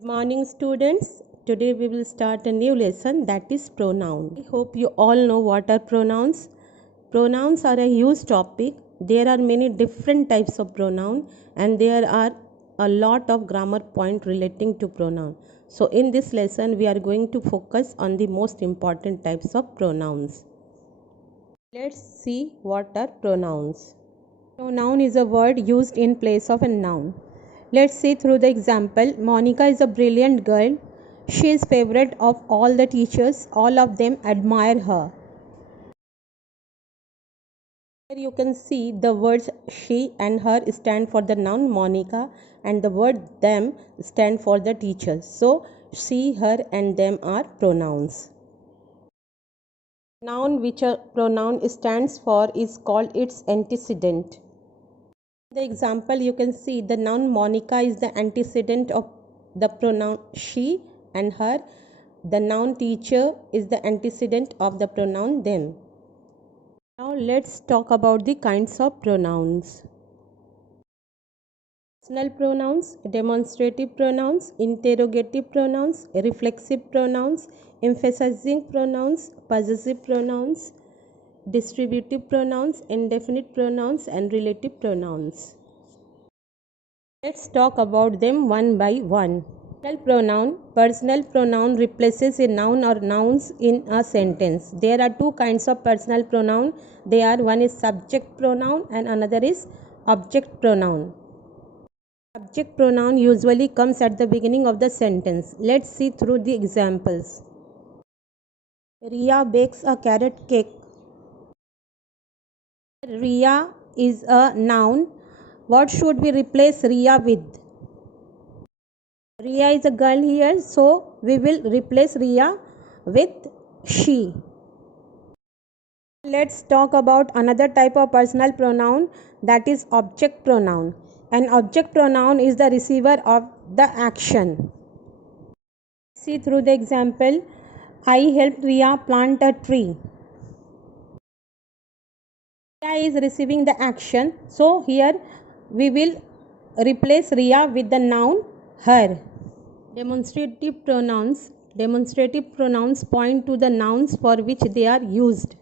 Good morning, students. Today we will start a new lesson, that is pronoun. I hope you all know what are pronouns. Pronouns are a huge topic. There are many different types of pronoun and there are a lot of grammar point relating to pronoun. So in this lesson we are going to focus on the most important types of pronouns. Let's see what are pronouns. Pronoun is a word used in place of a noun. Let's see through the example. Monica is a brilliant girl. She is favorite of all the teachers. All of them admire her. Here you can see the words she and her stand for the noun Monica and the word them stand for the teachers. So she, her and them are pronouns. Noun which a pronoun stands for is called its antecedent. The example you can see the noun Monica is the antecedent of the pronoun she and her. The noun teacher is the antecedent of the pronoun them. Now let's talk about the kinds of pronouns. Personal pronouns, demonstrative pronouns, interrogative pronouns, reflexive pronouns, emphasizing pronouns, possessive pronouns, distributive pronouns, indefinite pronouns and relative pronouns. Let's talk about them one by one. Personal pronoun replaces a noun or nouns in a sentence. There are two kinds of personal pronoun. One is subject pronoun and another is object pronoun. Subject pronoun usually comes at the beginning of the sentence. Let's see through the examples. Ria bakes a carrot cake. Ria is a noun. What should we replace Ria with? Ria is a girl here, so we will replace Ria with she. Let's talk about another type of personal pronoun, that is object pronoun. An object pronoun is the receiver of the action. See through the example, I helped Ria plant a tree. Ria is receiving the action, so here we will replace Ria with the noun her. Demonstrative pronouns point to the nouns for which they are used.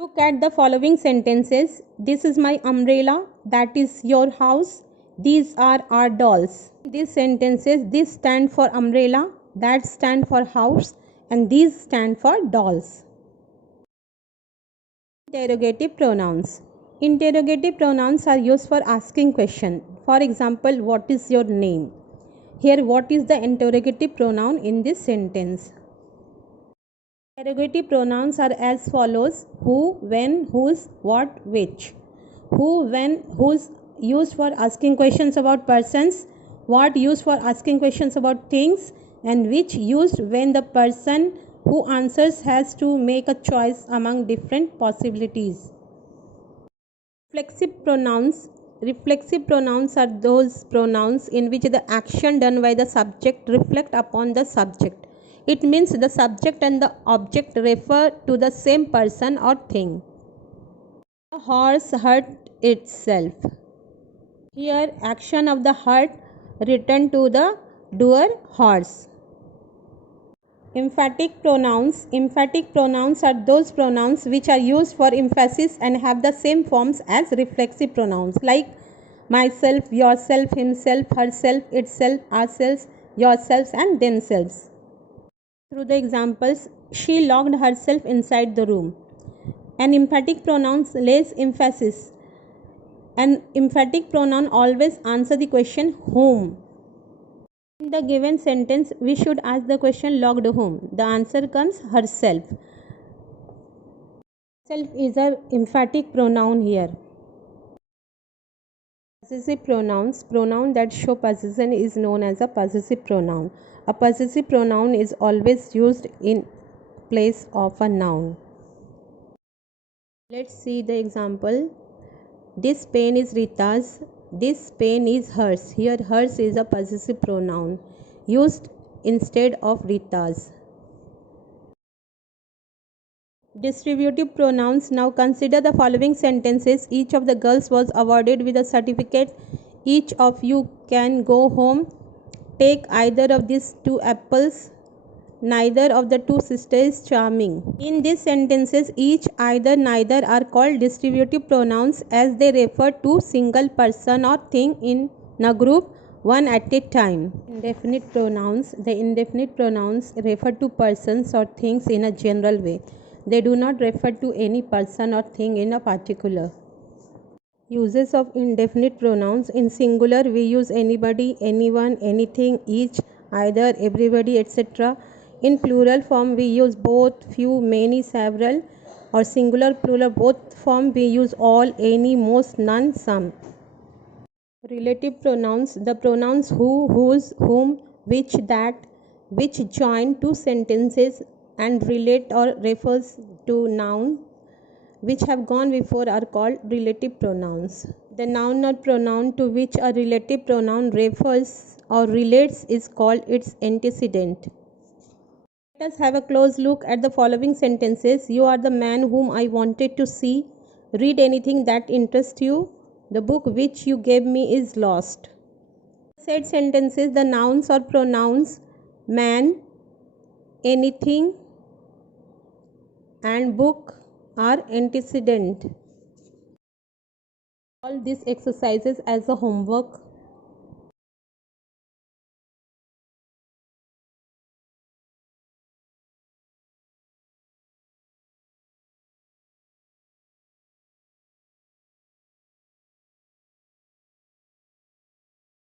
Look at the following sentences. This is my umbrella. That is your house. These are our dolls. These sentences, this stand for umbrella, that stand for house, and these stand for dolls. Interrogative pronouns. Interrogative pronouns are used for asking question. For example, what is your name? Here, what is the interrogative pronoun in this sentence? Interrogative pronouns are as follows: who, when, whose, what, which. Who, when, whose used for asking questions about persons, what used for asking questions about things, and which used when the person who answers has to make a choice among different possibilities. Reflexive pronouns are those pronouns in which the action done by the subject reflect upon the subject. It means the subject and the object refer to the same person or thing. The horse hurt itself. Here, action of the hurt return to the doer horse. Emphatic pronouns are those pronouns which are used for emphasis and have the same forms as reflexive pronouns, like myself, yourself, himself, herself, itself, ourselves, yourselves and themselves. Through the examples, she locked herself inside the room. An emphatic pronoun lays emphasis. An emphatic pronoun always answer the question whom. In the given sentence, we should ask the question locked whom. The answer comes herself. Self is an emphatic pronoun here. Possessive pronouns, pronoun that show possession is known as a possessive pronoun. A possessive pronoun is always used in place of a noun. Let's see the example. This pen is Rita's. This pen is hers. Here hers is a possessive pronoun used instead of Rita's. Distributive pronouns. Now consider the following sentences. Each of the girls was awarded with a certificate. Each of you can go home. Take either of these two apples. Neither of the two sisters is charming. In these sentences, each, either, neither are called distributive pronouns as they refer to single person or thing in a group, one at a time. Indefinite pronouns. The indefinite pronouns refer to persons or things in a general way. They do not refer to any person or thing in a particular. Uses of indefinite pronouns. In singular, we use anybody, anyone, anything, each, either, everybody, etc. In plural form, we use both, few, many, several, or singular, plural, both form we use all, any, most, none, some. Relative pronouns. The pronouns who, whose, whom, which, that, which join two sentences and relate or refers to noun which have gone before are called relative pronouns. The noun or pronoun to which a relative pronoun refers or relates is called its antecedent. Let us have a close look at the following sentences. You are the man whom I wanted to see. Read anything that interests you. The book which you gave me is lost. Said sentences, the nouns or pronouns man, anything, and book are antecedent. All these exercises as a homework.